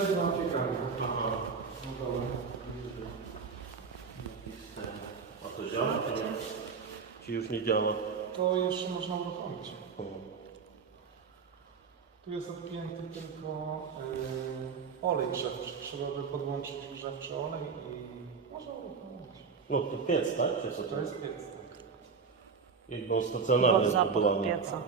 Tutaj mam piekarnię. Aha. No dobra. A to działa? Czy, nie? czy już nie działa? To jeszcze można uruchomić. O. Tu jest odpięty tylko yy, olej grzewczy. Trzeba by podłączyć grzewczy olej i można uruchomić. No to piec, tak? Czy co To jest piec, tak. Jakby on stacjonarnie Pod zapach zbudowany. pieca.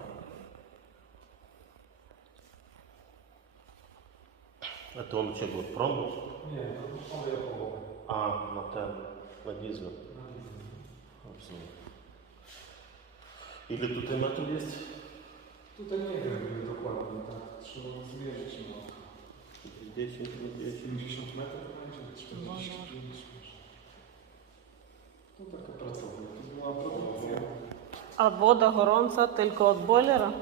А ты он что, будет промбус? Нет, он я пробовал. А, на тем, на дизель. На дизель. Или тут и метод есть? Тут и метод докладно, так, что он свежий, чем он. 10, 10, 60 метрів менше, 40 Ну, така працювання. Тут була продукція. А вода горонца тільки від бойлера?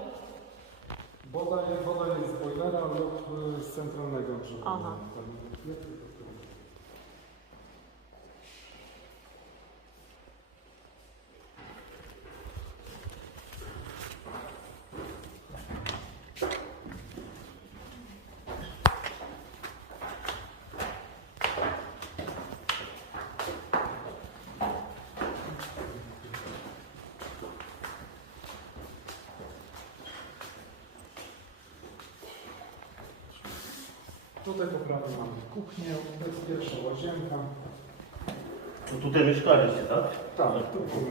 Woda, jest- woda jest z boilera lub y, z centralnego grzewania. Aha. Tutaj po prawej mamy kuchnię, to jest pierwsza łazienka. No tutaj mieszkaliście, tak? Tak, tu było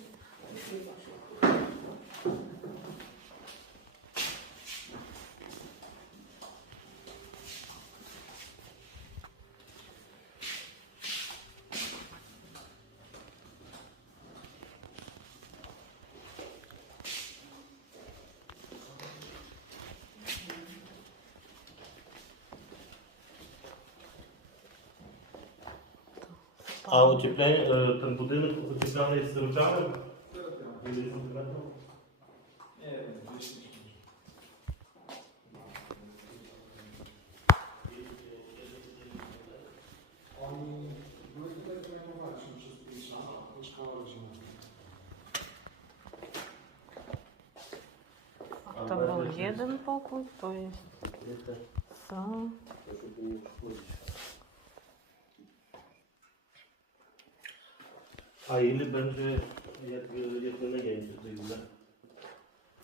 A ocieplenie, e, ten budynek ocieplany jest centymetrów? Nie wiem, 10 może. Oni byli tutaj zajmowali się przez 5 lat, mieszkała rodzina. A to był jeden pokój, to jest co? A ile będzie, jak, jak wynajęcie tej ile?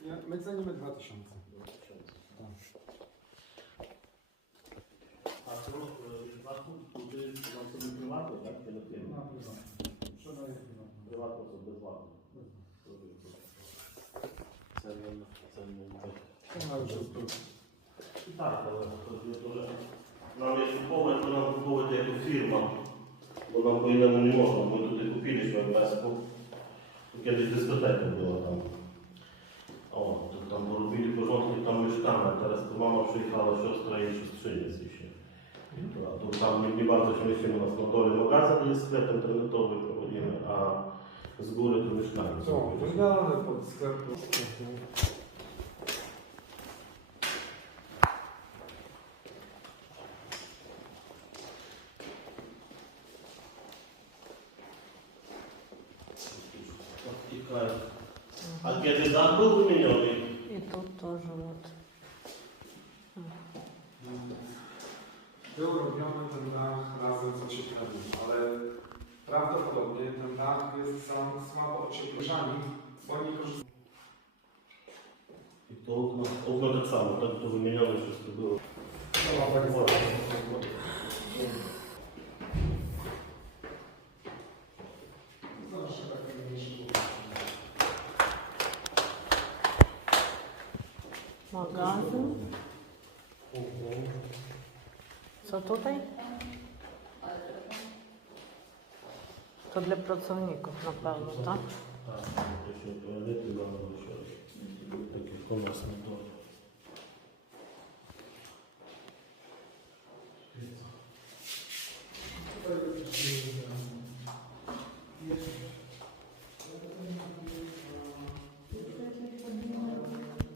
Nie, my cenimy 2000. Tak. A to e, prywatny, który mam sobie prywatny, tak? Nie dopiero. Na prywatnie. Sprzedaję prywatnie. Prywatny są bezpłatne. Cenę, cenę, tak. To na już jest plus. Tak, ale chodzi o to, że nam jest kupować, to nam kupować jako firma, bo nam po innemu nie można. My tutaj kupiliśmy w tu kiedyś dyskoteka była tam. O, to tam porobili porządki, tam mieszkamy, teraz tu mama przyjechała, siostra i siostrzyniec dzisiaj. A tu tam nie, nie bardzo się mieścimy u nas na dole magazyn jest sklep internetowy prowadzimy, a z góry tu mieszkamy. Co, wygląda pod sklep. I kraj. A kiedy dach był wymieniony? I тут тоже вот. Był robiony ten dach razem z ociepleniem, ale prawdopodobnie ten dach jest sam słabo ocieplony, bo nie korzystają. I to okno, okno tak samo, tak to wymienione wszystko było. No, tak Zawsze Co tutaj? To dla pracowników na pewno, tak? Tak, to się toalety mam do Takie u nas na dole.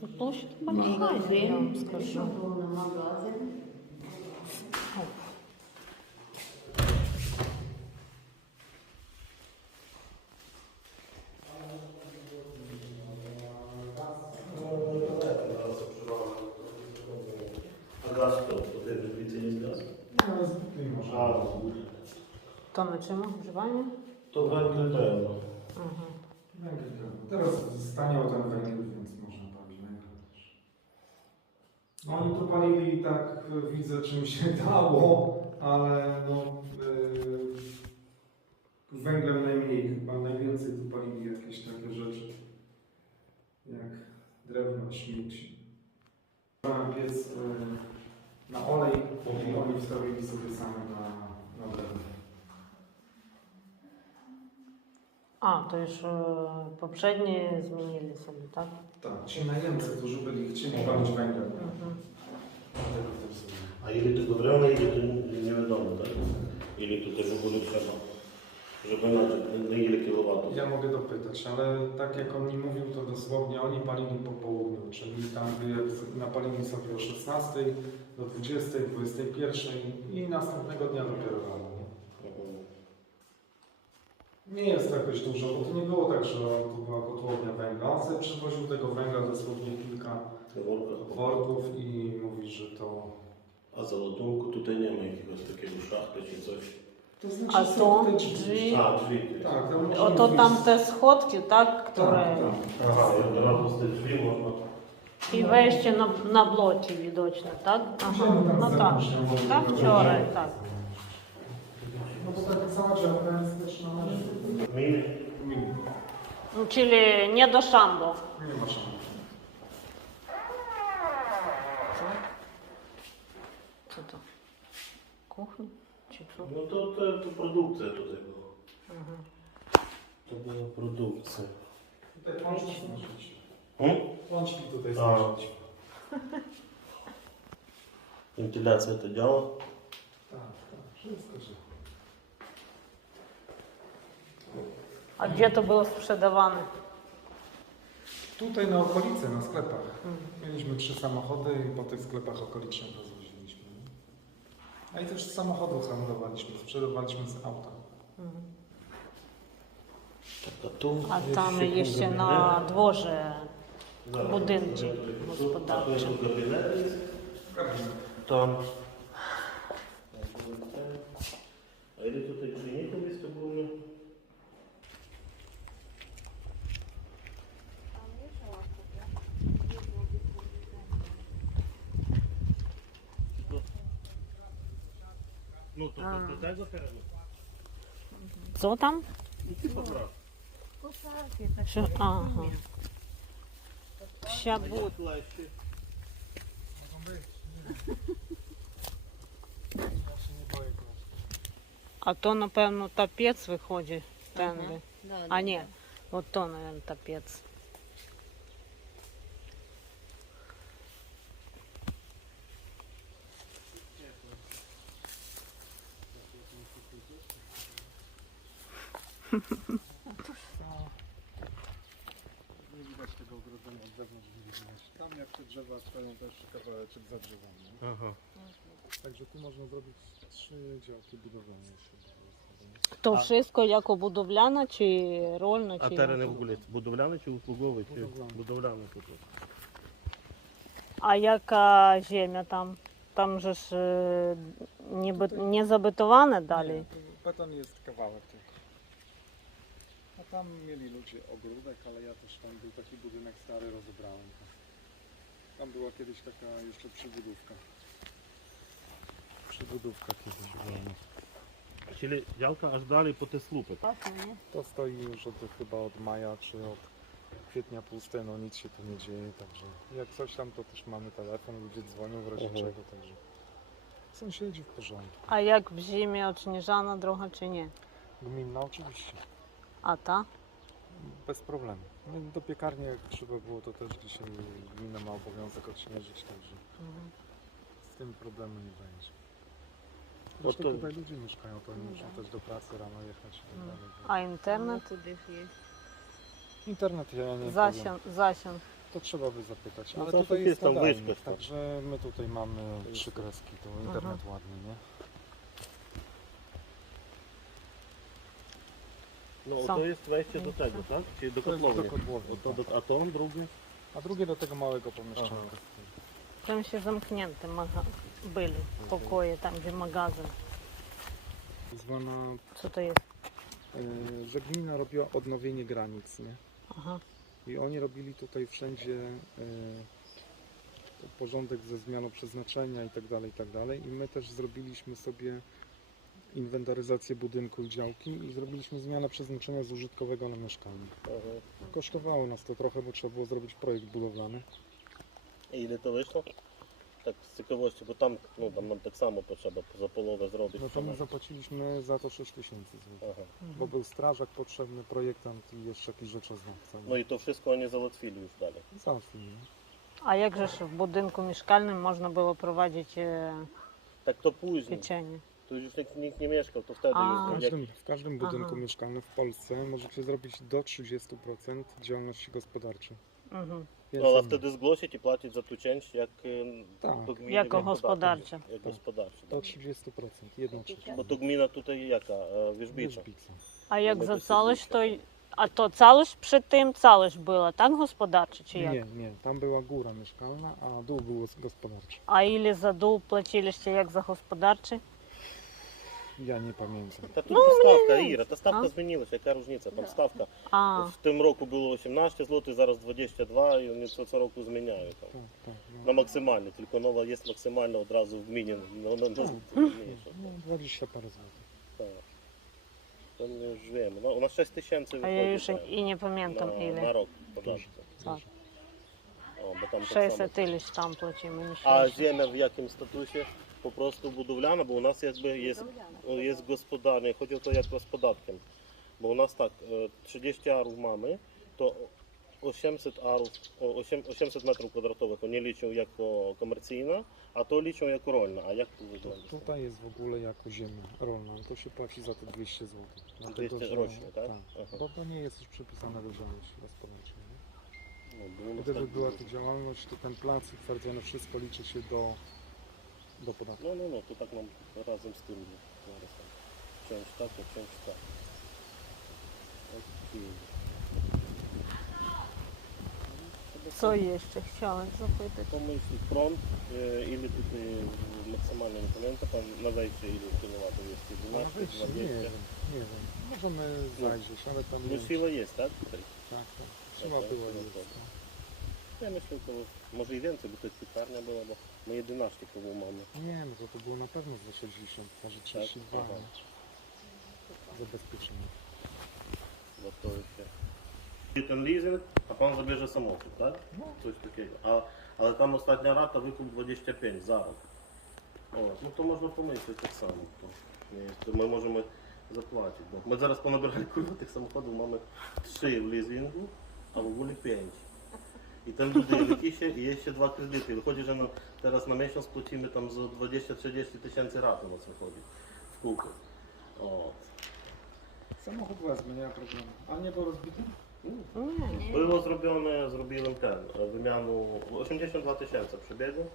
Ну, Площадь большая, я вам скажу. Oni tu palili tak y, widzę czym się dało, ale no y, węglem najmniej chyba, najwięcej tu palili jakieś takie rzeczy jak drewno, śmieci. Mam piec y, na olej i oni wstawili sobie same na, na drewno. A, to już e, poprzednie zmienili sobie, tak? Tak, ci najemcy, którzy byli, chcieli palić węgiel. Mhm. A ile tego bramy, ile to nie wiadomo, tak? Ile tutaj w ogóle trzeba, żeby na, na ile kilowatów. Ja mogę dopytać, ale tak jak on mi mówił, to dosłownie oni palili po południu, czyli tam napalili sobie o 16 do 20, 21 i następnego dnia dopiero rano nie jest jakoś dużo, bo to nie było tak, że to była kotłownia węgla. On sobie przywoził tego węgla dosłownie kilka worków i mówi, że to... A za ładunku tutaj nie ma jakiegoś takiego szachty czy coś? To znaczy A są te drzwi. drzwi. A, drzwi. Tak, tam można tam te schodki, tak, tak które... Tak, tak. Aha, i od razu z tych drzwi można... I wejście na, na bloki widoczne, tak? Aha, no tak, no tak, tak wczoraj, tak. депутат Александровича, правильно слышно. Мин. Мин. Ну, чили не до Шамбов. Не до Шамбов. Что там? Кухня? Чи що? Ну, то, то, то продукція туди була. Ага. То була продукція. Так, планчики. Планчики тут є. Вентиляція то діло? Так, так. Що я? A gdzie to było sprzedawane? Tutaj na okolicy, na sklepach. Mieliśmy trzy samochody i po tych sklepach okolicznych rozwoziliśmy. A i też samochodów handlowaliśmy, sprzedawaliśmy z auta. Tak, a tu A no, jest tam siekło jeszcze na gabinet. dworze budynczy gospodarczy. Tam Ну, то, а. дай запереду. Що там? Іди поправ. А, ага. Ща буде. А то, напевно, тапець выходит, Пенди. Ага. Да, А ні, вот то, напевно, тапець. Nie widać tego ogrodzenia od zewnątrz, nie widać. Tam jak te drzewa stoją, to jeszcze kawałeczek za drzewami. nie? Także tu można zrobić trzy działki budowlane jeszcze. То wszystko jako budowlana, чи рольна, А чи... терени в ogóle будовляні чи услугові? Чи Будовляні. будовляні тут? А яка земля там? Там же ж е, ніби не забетоване далі. Beton jest kawałek tylko. Tam mieli ludzie ogródek, ale ja też tam był taki budynek stary, rozebrałem. Tam była kiedyś taka jeszcze przybudówka. Przybudówka kiedyś była. Mhm. Czyli działka aż dalej po te słupy. Tak, no to stoi już od, chyba od maja czy od kwietnia puste, no nic się tu nie dzieje, także jak coś tam to też mamy telefon, ludzie dzwonią w razie mhm. czego, także sąsiedzi w porządku. A jak w zimie odśnieżano trochę czy nie? Gminna oczywiście. A ta? Bez problemu. No do piekarni jak trzeba było, to też dzisiaj gmina ma obowiązek odśnieżyć, także Mhm. z tym problemu nie będzie. Zresztą to- tutaj ludzie mieszkają, to oni muszą też do pracy rano jechać tak Mhm. Tak. A internet? No, Chudych jest. Internet ja nie powiem. Zasięg, zasięg. To trzeba by zapytać. No, ale to tutaj jest jest tą wyspę także my tutaj mamy trzy kreski, to internet mhm. ładny, nie? No to jest wejście do tego, tak? Czyli do To jest do kotłowni. kotłowni, To tak. do, a to drugi? A drugie do tego małego pomieszczenia. Tam się zamknięte maga- byli pokoje, tam gdzie magazyn. Zwana, Co to jest? e, że gmina robiła odnowienie granic, nie? Aha. I oni robili tutaj wszędzie e, porządek ze zmianą przeznaczenia i tak dalej, i tak dalej. I my też zrobiliśmy sobie inwentaryzację budynku i działki i zrobiliśmy zmianę przeznaczenia z użytkowego na mieszkanie. Kosztowało nas to trochę, bo trzeba było zrobić projekt budowlany. I ile to wyszło? Tak z ciekawości, bo tam, no, tam nam tak samo potrzeba za połowę zrobić. No to my zapłaciliśmy za to 6 tysięcy złotych, bo był strażak potrzebny, projektant i jeszcze jakiś rzeczoznawca. No i to wszystko oni załatwili już dalej. Załatwili. No. A jakżeż w budynku mieszkalnym można było prowadzić e, Tak to później. pieczenie? Tu już nikt, nikt nie mieszkał, to wtedy A. W już jak, każdym, w każdym budynku Aha. mieszkalnym w Polsce możecie zrobić do 30% działalności gospodarczej. Mhm. No, Więcej ale nie. wtedy zgłosić i płacić za tu część jak e, Tak. do gminy. Jako jak gospodarcze. podatek, Jak Tak. gospodarcze. Do tak. 30%, jedno trzecie. Bo to gmina tutaj jaka? E, Wierzbicza. Wierzbica. A як Ми за досить całość, to близько. а то całość przy tym całość była, tak gospodarcze czy jak? Nie, nie, tam była góra mieszkalna, a dół był gospodarczy. А или за дул платилиście jak za gospodarczy? Ja nie pamiętam. Та тут ставка, ні. Іра, та ставка А? змінилася, яка різниця? Там ставка. А, В тим року було 18 злотих, зараз 22, і вони це, це року зміняють. Там. Tak, tak. На No, максимальне, тільки нова є максимальна одразу в міні. Ну, ну, ну, no 20 parę złotych. так. То ми живемо. Ну, У нас 6 тисяч а я виходить już так, nie pamiętam на, на ile. рок податку. Так. О, бо там так 600 само. ileś tam płacimy, nie А 600. земля в якому статусі? po prostu budowlana, bo u nas jakby jest, jest gospodarnie, chodzi o to jak z podatkiem. Bo u nas tak, e, 30 arów mamy, to 800 arów, 800 metrów kwadratowych oni liczą jako komercyjna, a to liczą jako rolna. A jak to wygląda? Tutaj jest w ogóle jako ziemia rolna, to się płaci za te 200 zł. Dlatego, 200 rocznie, tak? Aha. Bo to nie jest już przepisane do działalności gospodarczej. No, Gdyby tak była to działalność, to ten plac i wszystko liczy się do до податку. Ну, ну, ну, то так нам разом скинули. Чому ж так, а чому ж так. Окей. Що є ще? Хотіла запитати. Помисний прон, е, і ліпити е, максимально опонента, там на зайче і кіловат вести. А ви ще? Ні, ні. Можемо ну, зайче, але там... Ну, сила є, так? Так, так. Сила пива є tak? Tutaj. Tak, tak. Siła Tak, była tak, jest. tak. no. Ja myślę około, może i więcej, bo to jest piekarnia była, bo my 11 koło mamy. Nie, no to, to było na pewno za 60, może 32. Aha. nie? Zabezpieczenie. Ten samochód. Coś takiego. A, ale tam ostatnia rata wykup 25 za rok. O, no to można pomyśleć tak samo. To, nie jest, to my możemy zapłacić. Bo my zaraz ponabierali kurwa tych samochodów, mamy 3 w leasingu, a w ogóle 5. I ten budynek i się, i jeszcze dwa kredyty. Wychodzi, że no, teraz na miesiąc płacimy tam za 20-30 tysięcy rat, o co chodzi. W kółko. O. Samochód wezmę, nie ma problemu. A nie był rozbity? Nie. Było zrobione, zrobiłem ten, e, wymianu 82 tysiące przebiegu.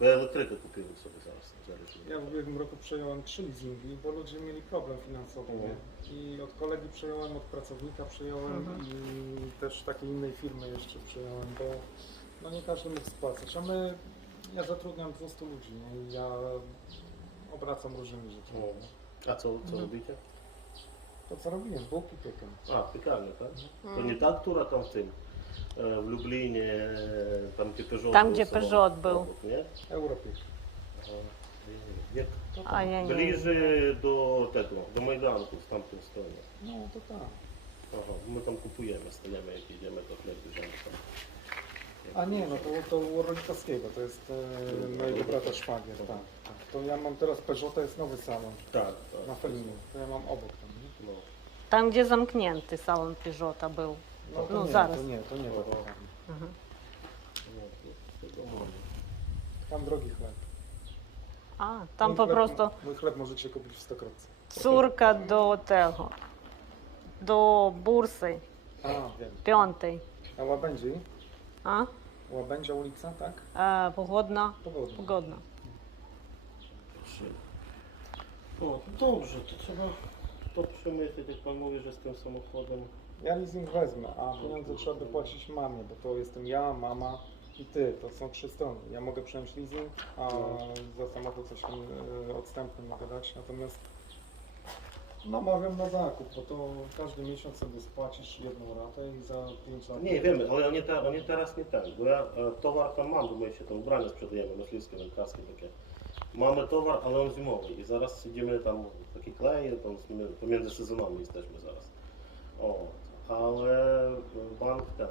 Bo ja elektrykę kupiłem sobie zaraz. zaraz. Ja w ubiegłym roku przejąłem trzy leasingi, bo ludzie mieli problem finansowy. Mhm. Nie? I od kolegi przejąłem, od pracownika przejąłem Mhm. i też takiej innej firmy jeszcze przejąłem, bo no nie każdy mógł spłacać. A my, ja zatrudniam 200 ludzi nie? i ja obracam różnymi rzeczami. O. A co, co Mhm. robicie? To co robiłem, bułki piekłem. A, piekarnia, tak? Mhm. To nie ta, która tam w tym, w Lublinie, e, tam gdzie Peugeot Tam, był gdzie Peugeot był. Nie? To A ja nie. Bliżej do tego, do Majdanku, z tamtej strony. No to tak. Aha, my tam kupujemy, staniemy jak jedziemy, to chleb bierzemy tam. A nie, no to, to u Rolikowskiego, to jest e, mojego brata szwagier, tak, tak. To ja mam teraz Peugeota, jest nowy salon Tak, tak. na Felinie, to ja mam obok tam, nie? No. Tam, gdzie zamknięty salon Peugeota był. No, no, to No, nie, zaraz. To nie, to nie warszawski. Mhm. Tam drogi chleb. A, tam Mój po chleb- prostu Mój chleb możecie kupić w Stokrotce. córka do tego, do bursy A, wiem. piątej. A łabędzi? A? Łabędzia ulica, tak? E, pogodna, pogodna. Trzy. O, to dobrze, to trzeba to przemyśleć, tak jak pan mówi, że z tym samochodem ja leasing wezmę, a pieniądze trzeba dopłacić mamie, bo to jestem ja, mama i ty. To są trzy strony. Ja mogę przejąć leasing, a za samochód coś tam e, odstępny mogę dać. Natomiast namawiam na zakup, bo to każdy miesiąc sobie spłacisz jedną ratę i za pięć lat... Nie, wiemy, ale oni, te, oni teraz nie ten, bo ja e, towar tam mam, bo my się tam ubrania sprzedajemy, myśliwskie, wędkarskie takie. Mamy towar, ale on zimowy i zaraz idziemy tam taki klej, tam z pomiędzy sezonami jesteśmy zaraz. O, ale bank ten.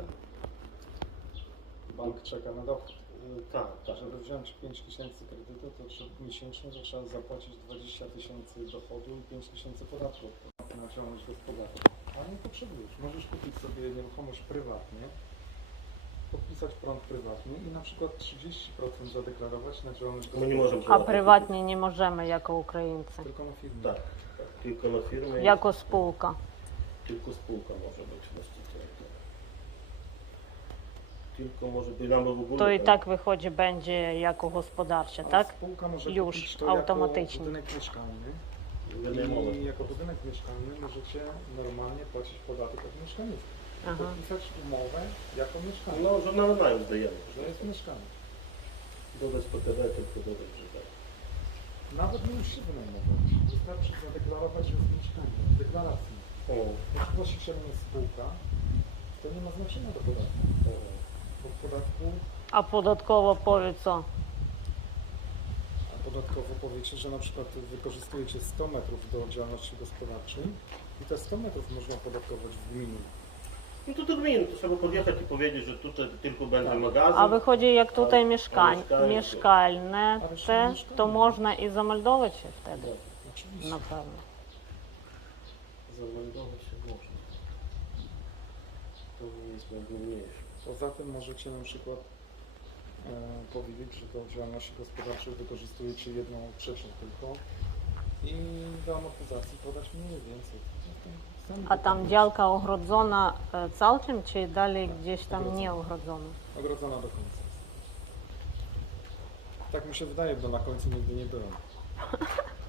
Bank czeka na dochód. Y, tak, tak. Żeby wziąć 5 tysięcy kredytu, to trzeba miesięcznie trzeba zapłacić 20 tysięcy dochodu i 5 tysięcy podatku na działalność gospodarczą. A nie potrzebujesz. Możesz kupić sobie nieruchomość prywatnie, podpisać prąd prywatny i na przykład 30% zadeklarować na działalność My nie możemy A prywatnie nie możemy jako Ukraińcy, Tylko na firmę. Tak, tak, tylko na firmę. jako spółka. Tylko spółka może być właścicielem. Tylko może być w ogóle. To i tak wychodzi będzie jako gospodarcze, tak? Spółka może Już, kupić to automatycznie. jako budynek mieszkalny. I jako budynek mieszkalny możecie normalnie płacić podatek od mieszkalnictwa. Aha. Podpisać umowę jako mieszkanie. No, że na najem zdajemy. Że jest mieszkanie. Dodać PTW, tylko dodać, że tak. Nawet nie musicie wynajmować. Wystarczy zadeklarować, że jest mieszkanie. Deklaracja jeśli właścicielem jest spółka, to nie ma znaczenia do podatku. Podatku, A podatkowo powie co? a podatkowo powiecie, że na przykład wykorzystujecie 100 metrów do działalności gospodarczej i te 100 metrów można podatkować w gminie. No to do gminy, to trzeba podjechać i powiedzieć, że tutaj tylko będzie tak. magazyn. A wychodzi jak tak, tutaj tak, mieszkań, mieszkalne te, to można i zameldować się wtedy, Oczywiście. na pewno zameldować się można. To nie jest najmniejsze. Poza tym możecie na przykład e, powiedzieć, że do działalności gospodarczej wykorzystujecie jedną trzecią tylko i do amortyzacji podać mniej więcej. A tam działka ogrodzona e, całkiem, czy dalej tak, gdzieś tam Ogrodzona. nie ogrodzona? Ogrodzona do końca. Tak mi się wydaje, bo na końcu nigdy nie byłem.